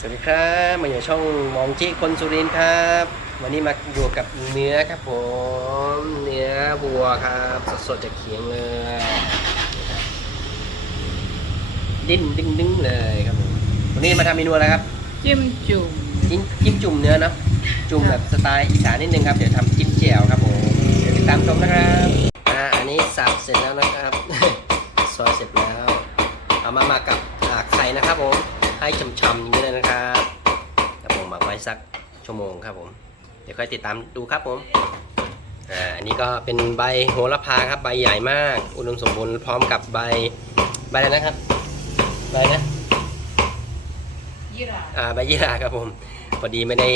สวัสดีครับมาอยู่ช่องมองจิคนสุรินทร์ครับ วันนี้มาอยู่กับเนื้อครับผมเนื้อวัวครับสดๆจากเขียงเลยนะครับดิ้นดึงดึงเลยครับผมวันนี้มาทำเมนูอะไรครับ จิ้มจุ่มจิ้มจิ้มจุ่มเนื้อเนาะจุ่มแบบสไตล์อีสานนิดนึงครับเดี๋ยวทำจิ้มแจ่วครับผมเดี๋ยวติดตามชมนะครับอ่าอันนี้สับเสร็จแล้วนะครับซอยเสร็จแล้วเอามาหมักกับอ่าไข่นะครับผมให้ช่ำๆ สักชั่วโมงครับผม เดี๋ยวค่อยติดตามดูครับผมอ่าอันนี้ก็เป็นใบโหระพาครับใบใหญ่มาก อุดมสมบูรณ์พร้อมกับใบใบอะไรนะครับ ใบนะยี่หร่าอ่าใบยี่หร่าครับผมพอดีไม่ได้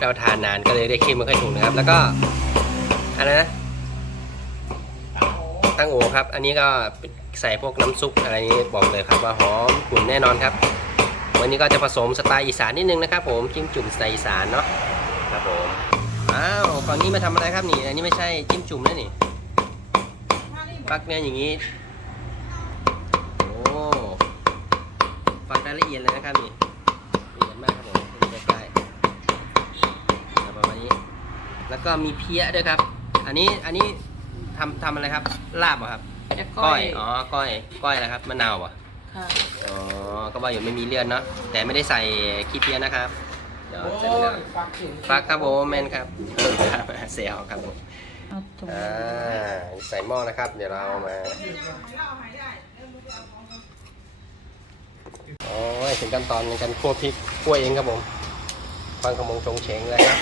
เราทานนานก็เลยได้คิดไม่ค่อยถูกนะครับ แล้วก็อะไรนะเต๋าตั้งโอครับ อันนี้ก็ใส่พวกน้ำซุปอะไรนี้บอกเลยครับว่าหอมกลุ่นแน่นอนครับ วันนี้ก็จะผสมสไตล์อีสานนิดนึงนะครับ ผมจิ้มจุ่มสไตล์อีสานเนาะครับผมอ้าวฝั่งนี้มาทำอะไรครับนี่อันนี้ไม่ใช่จิ้มจุ่มนะนี่ฟักเนื้ออย่างนี้โอ้ฟักรายละเอียดเลยนะครับนี่ละเอียดมากครับผมดูใกล้ๆครับประมาณนี้ แล้วก็มีเพี้ยด้วยครับ อันนี้อันนี้ทำทำอะไรครับลาบเหรอครับจะก้ก้ออยยอ๋อก้อยก้อยอะไรครับมะนาวเหรอะ ค่ะ อ๋อ ก็ว่าอยู่ไม่มีเลือดเนาะ แต่ไม่ได้ใส่ขี้เพี้ยนะครับ เดี๋ยวโอ้ใส่ไปแล้วยฟักถึงฟักครับผมแมนครับครับเสียวครับผม เอาถุงอ่า ใส่หม้อนะครับ เดี๋ยวเราเอามา โอ้ยถึงขั้นตอนในการคั่วพริกคั่วเองครับผม ฟังขมงชงเฉงเลยครับ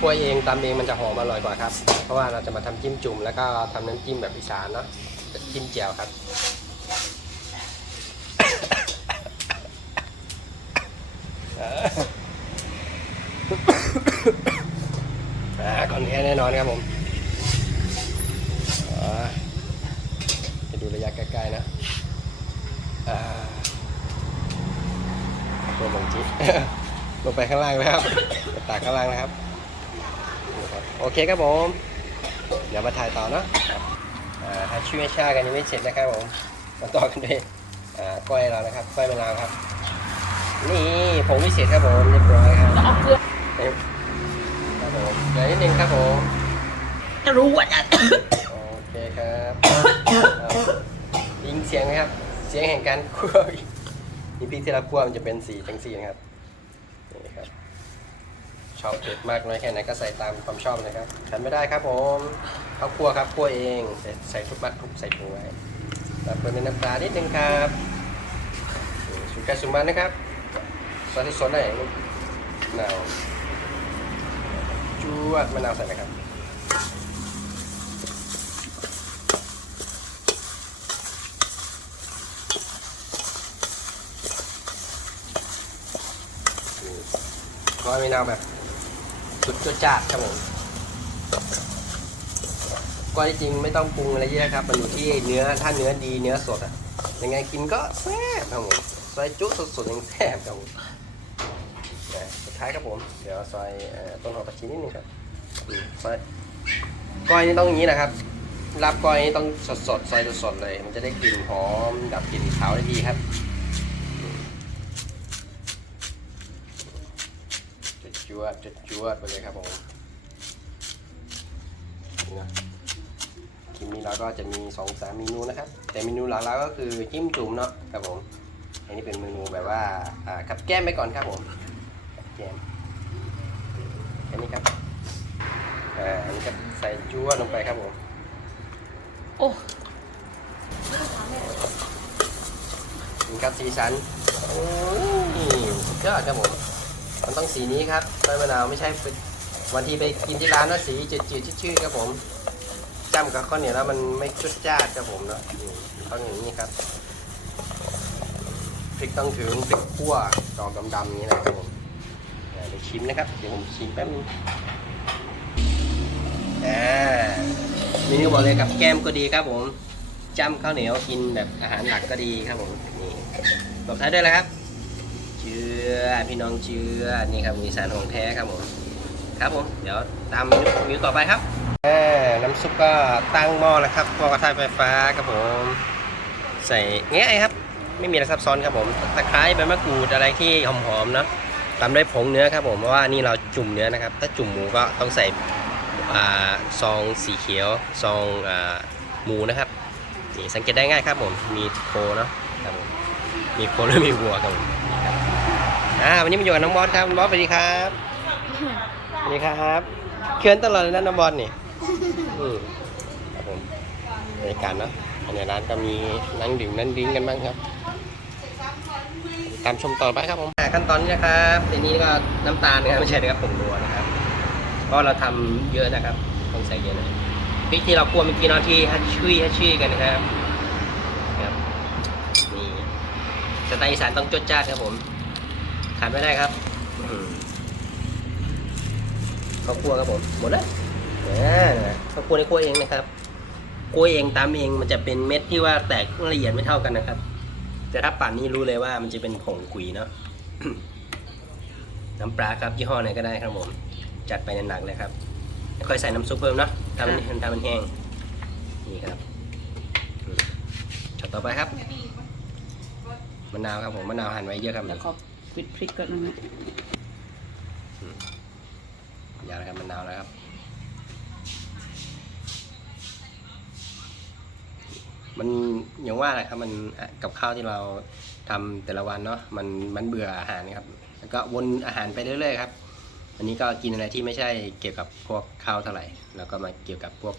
คั่วเองตำเองมันจะหอมอร่อยกว่าครับ เพราะว่าเราจะมาทำจิ้มจุ่มแล้วก็ทำน้ำจิ้มแบบอีสานเนาะจิ้มแจ่วครับ อ่อนแท้แน่นอนครับผมจะดูระยะใกล้ๆนะตัวลงจิลงไปข้างล่างแล้วตากข้างล่างนะครับ โอเคครับผม เดี๋ยวมาถ่ายต่อเนาะอ่าถ้าช่วยชากันยังไม่เสร็จนะครับผม มาต่อกันด้วยก้อยเรานะครับก้อยมะนาวครับ นี่ผงวิเศษครับผมเรียบร้อยครับ เอาเกลือเต็มครับผมเดี๋ยวนิดนึงครับผมจะรู้ว่าจะโอเคครับเอาได้ยิงเสียงไหมครับ เสียงแห่งการคั่วนี่พริกที่เราคั่วมันจะเป็นสีจังสีนะครับนี่ครับชอบเผ็ดมากน้อยแค่ไหนก็ใส่ตามความชอบนะครับขันไม่ได้ครับผมข้าวคั่วครับคั่วเองใส่ใส่ทุกมัดทุกใส่ถุงไว้แล้วเพิ่มด้วยน้ำตาลนิดนึงครับนี่สุกาสุมันนะครับซอสที่สดได้ลูกมะนาว จวดมะนาวใส่ไหมครับก้อยมะนาวแบบสุดจดจ้าดครับผมก้อยจริงไม่ต้องปรุงอะไรเยอะครับมันอยู่ที่เนื้อถ้าเนื้อดีเนื้อสดอะยังไงกินก็แซ่บครับผมซอยจุสดๆยังแซ่บครับผม ท้ายครับผม เดี๋ยวซอยอต้นหอมผักชีนิดนึงครับซอยก้อยนี่ต้องอย่างนี้นะครับ รับก้อยนี่ต้องสดๆซอยสดๆเลย มันจะได้กลิ่นหอมดับกลิ่นขาวได้ดีครับจุดจวดจุดจวดไปเลยครับผมนี่นะคลิปนี้เราก็จะมีสองสามเมนูนะครับ แต่เมนูหลักเราก็คือจิ้มจุ่มเนาะครับผมอันนี้เป็นเมนูแบบว่าอ่ากับแก้มไปก่อนครับผม แก้มแค่นี้ครับอ่าอันนี้ก็ใส่จวดลงไปครับผมโอ้นี่ครับสีสันโอ้ยสุดยอดครับผมมันต้องสีนี้ครับใบมะนาวไม่ใช่เป็นวันที่ไปกินที่ร้านนะสีจืดๆชืดๆครับผมจ้ำกับข้าวเหนียวแล้วมันไม่จุดจ้าดครับผมเนาะนี่ต้องอย่างนี้ครับพริกต้องถึงพริกขั่วดอกดำๆอย่างนี้นะครับผมอ่า เดี๋ยวชิมนะครับ เดี๋ยวผมชิมแป๊บนึงอ่าเมนูบอกเลยกับแก้มก็ดีครับผมจ้ำข้าวเหนียวกินแบบอาหารหลักก็ดีครับผมนี่ตบท้ายด้วยอะครับ เชื่อพี่น้องเชื่อนี่ครับมีสารของแท้ครับผมครับผมเดี๋ยวตามวิวต่อไปครับแม่น้ำซุปก็ตั้งหม้อแล้วครับหม้อกระทะไฟฟ้าครับผม ใส่ง่ายครับ ไม่มีอะไรซับซ้อนครับผมตะไคร้ใบมะกรูดอะไรที่หอมๆเนาะ ตามด้วยผงเนื้อครับผมเพราะว่านี่เราจุ่มเนื้อนะครับ ถ้าจุ่มหมูก็ต้องใส่ซองสีเขียวซองอหมูนะครับนี่สังเกตได้ง่ายครับผมมีโคเนาะครับผมมีโคและมีวัวครับผมอ่าวันนี้มาอยู่กับน้องบอสครับบอสสวัสดีครับสวัสดีครับเคลื่อนตลอดเลยนะน้องบอสนี่อืมครับผมบรรยากาศเนาะในร้านก็มีนั่งดื่มนั่งดิ้งกันบ้างครับ ตามชมต่อไปครับผมอ่ขั้นตอนนี้นะครับในนี้ก็น้ำตาลนะครับไม่ใช่นะครับผงนัวนะครับเพราะเราทำเยอะนะครับต้องใส่เยอะหน่อยพริกที่เราคั่วเมื่อกี้เนาะที่ฮัชชุยฮัชชุยกันนะครับครับนี่สไตล์อีสานต้องจดจ้าครับผมขาดไม่ได้ครับอืมข้าวคั่วครับผมหมดแล้วอ่าข้าวคั่วในคั่วเองนะครับคั่วเองตามเองมันจะเป็นเม็ดที่ว่าแตกละเอียดไม่เท่ากันนะครับ แต่ถ้าปั่นนี่รู้เลยว่ามันจะเป็นผงกุยเนาะน้ำปลาครับยี่ห้อไหนก็ได้ครับผมจัดไปหนักๆเลยครับแล้วค่อยใส่น้ำซุปเพิ่มเนาะทำมันทำมันแห้งนี่ครับอืมช็อตต่อไปครับมะนาวครับผมมะนาวหั่นไว้เยอะครับแล้วก็ปิดพริกก่อนนะฮะอย่านะครับมะนาวนะครับ มันอย่างว่าแหละครับมันกับข้าวที่เราทำแต่ละวันเนาะมันมันเบื่ออาหารครับแล้วก็วนอาหารไปเรื่อยๆครับวันนี้ก็กินอะไรที่ไม่ใช่เกี่ยวกับพวกข้าวเท่าไหร่ แล้วก็มาเกี่ยวกับพวก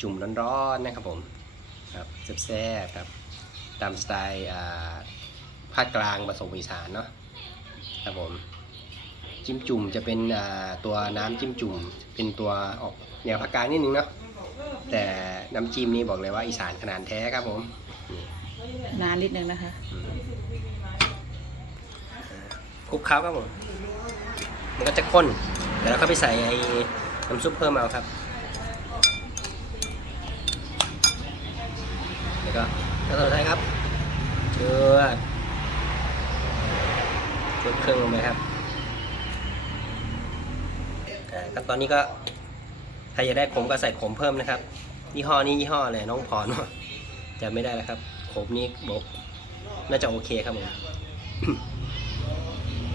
จุ่มร้อนๆนะครับผมครับแซ่บๆครับตามสไตล์ภาคกลางผสมอีสานเนาะครับผมจิ้มจุ่มจะเป็นตัวน้ำจิ้มจุ่มเป็นตัวออกแนวภาคกลางนิดนึงเนาะ แต่น้ำจิ้มนี่บอกเลยว่าอีสานขนาดแท้ครับผมนี่นานนิดนึงนะคะคลุกเคล้าครับผม มันก็จะข้นเดี๋ยวเราก็ไปใส่ไอ้น้ำซุปเพิ่มเอาครับ แล้วก็ขั้นตอนสุดท้ายครับเจือเจือเครื่องลงไปครับอ่าขั้นตอนนี้ก็ ใครอยากได้ขมก็ใส่ขมเพิ่มนะครับ ยี่ห้อนี้ยี่ห้ออะไรน้องพรเนาะจะไม่ได้แล้วครับขมนี้บอกน่าจะโอเคครับผม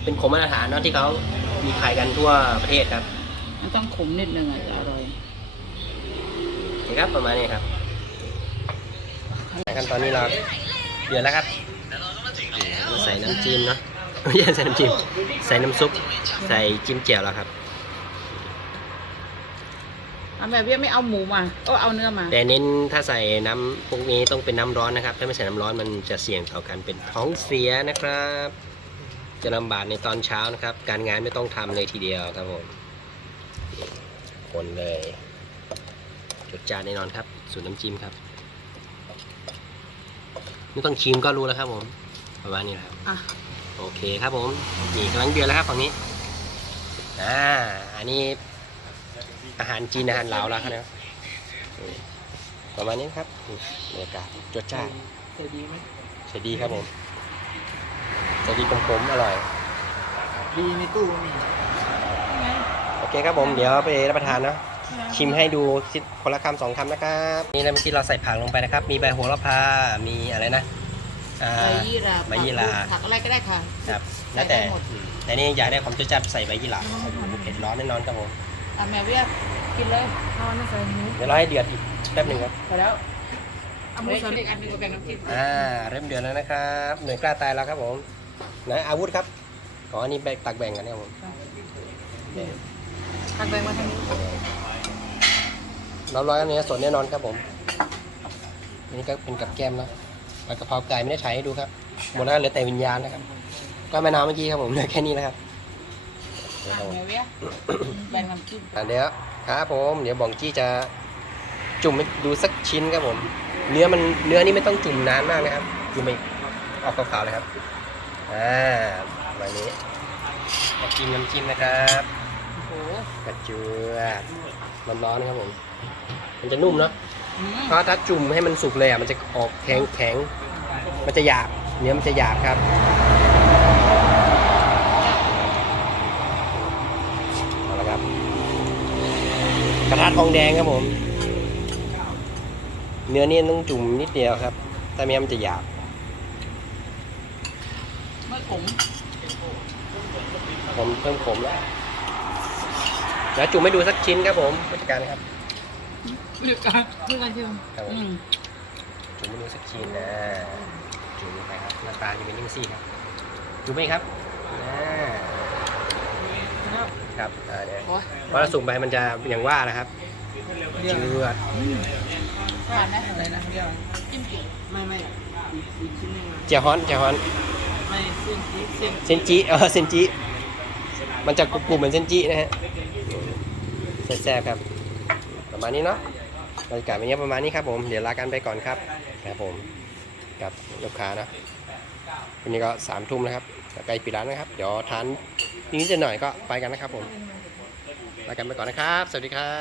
เป็นขมมาตรฐานเนาะที่เขามีขายกันทั่วประเทศครับมันต้องขมนิดนึงอะจะอร่อยนี่ครับประมาณนี้ครับขั้นตอนนี้เราเดือดแล้วครับใส่น้ำจิ้มเนาะไม่ใช่ใส่น้ำจิ้มใส่น้ำซุป ใส่จิ้มแจ่วแล้วครับ เอาแบบนี้ไม่เอาหมูมาก็เอาเนื้อมา แต่เน้นถ้าใส่น้ำพวกนี้ต้องเป็นน้ำร้อนนะครับ ถ้าไม่ใส่น้ำร้อนมันจะเสี่ยงต่อการเป็นท้องเสียนะครับ จะลำบากในตอนเช้านะครับ การงานไม่ต้องทำเลยทีเดียวครับผมคนเลยจดจานแน่นอนครับ สูตรน้ำจิ้มครับไม่ต้องชิมก็รู้แล้วครับผมประมาณนี้แหละครับอะ โอเคครับผมนี่กำลังเดือดแล้วครับฝั่งนี้อ่าอันนี้ อาหารจีนอาหารลาวแล้วครับเนี่ยนี่ประมาณนี้ครับนี่บรรยากาศจดจ้านเสียดีไหมใช่ดีครับผมใช่ดีขมๆอร่อย ดีในตู้มีโอเคครับผมเดี๋ยวไปรับประทานเนาะชิมให้ดูสิคนละคำสองคำนะครับนี่นะเมื่อกี้เราใส่ผักลงไปนะครับ มีใบโหระพา มีอะไรนะอ่าใบยี่ราใบยี่ราผักอะไรก็ได้ค่ะครับแล้วแต่ใส่ได้หมดอืมแต่นี่อยากได้ความจุจัดใส่ใบยี่หร่าโอ้โหเผ็ดร้อนแน่นอนครับผม อะแม่เวียกินเลยเอาอันนี้ใส่หมูเดี๋ยวเราให้เดือดอีกแป๊บหนึ่งครับ พอแล้วเอาหมูใส่อีกอันหนึงก็แบ่งน้ำจิ้มอ่าเริ่มเดือดแล้วนะครับหน่วยกล้าตายแล้วครับผมไหนอาวุธครับขออันนี้แบ่งตักแบ่งกันเนี่ยครับผมตักแบ่งมาทางนี้เราร้อยอันนี้สดแน่นอนครับผมอันนี้ก็เป็นกับแก้มนะผัดกะเพราไก่ไม่ได้ใช้ให้ดูครับหมดแล้วเหลือแต่วิญญาณนะครับ ก็แม่น้ำเมื่อกี้ครับผมเหลือแค่นี้นะครับ เดี๋ยวอะเราแม่เวียแบ่งน้ำจิ้มอะเดี๋ยวครับผมเดี๋ยวบองจี้จะจุ่มให้ดูสักชิ้นครับผม เนื้อมันเนื้อนี่ไม่ต้องจุ่มนานมากนะครับจุ่มไปออกขาวๆเลยครับอ่าประมาณนี้มากินน้ำจิ้มนะครับโอ้โหกระเจือร้อนๆครับผม มันจะนุ่มเนาะอืมเพราะถ้าจุ่มให้มันสุกเลยอะมันจะออกแข็งแข็งมันจะหยาบเนื้อมันจะหยาบครับเอาละครับ กระทะทองแดงครับผม เนื้อนี่ต้องจุ่มนิดเดียวครับถ้าไม่งั้นมันจะหยาบขมผมเพิ่มขมแล้วแล้วจุ่มให้ดูสักชิ้นครับผมผู้จัดการครับเลือกกันเลือกกันเชียวครับผมอืมจุ่มให้ดูสักชิ้นนะจุ่มลงไปครับหน้าตาจะเป็นยังซี่ครับจุ่มไหมครับอ่าแล้ว ครับอ่าเดี๋ยวโอ้ยพอเราสุ่มไปมันจะอย่างว่านะครับเดี๋ยวเจือดทานได้อะไรนะเดี๋ยวจิ้มจุ่มไม่ไม่อีกอีกชิ้นหนึงอะเจียวฮอนเจียวฮอนไม่เส้นที่เส้นเซนจิเออเซนจิมันจะกรุบๆเหมือนเซนจินะฮะแซ่บๆครับ ประมาณนี้เนาะบรรยากาศเป็นอย่างนี้ประมาณนี้ครับผมเดี๋ยวลากันไปก่อนครับครับผมกับลูกค้าเนาะวันนี้ก็สามทุ่มนะครับ ใกล้ปิดร้านนะครับ เดี๋ยวทานนิดๆหน่อยก็ไปกันนะครับผมไปกันไปก่อนนะครับ สวัสดีครับ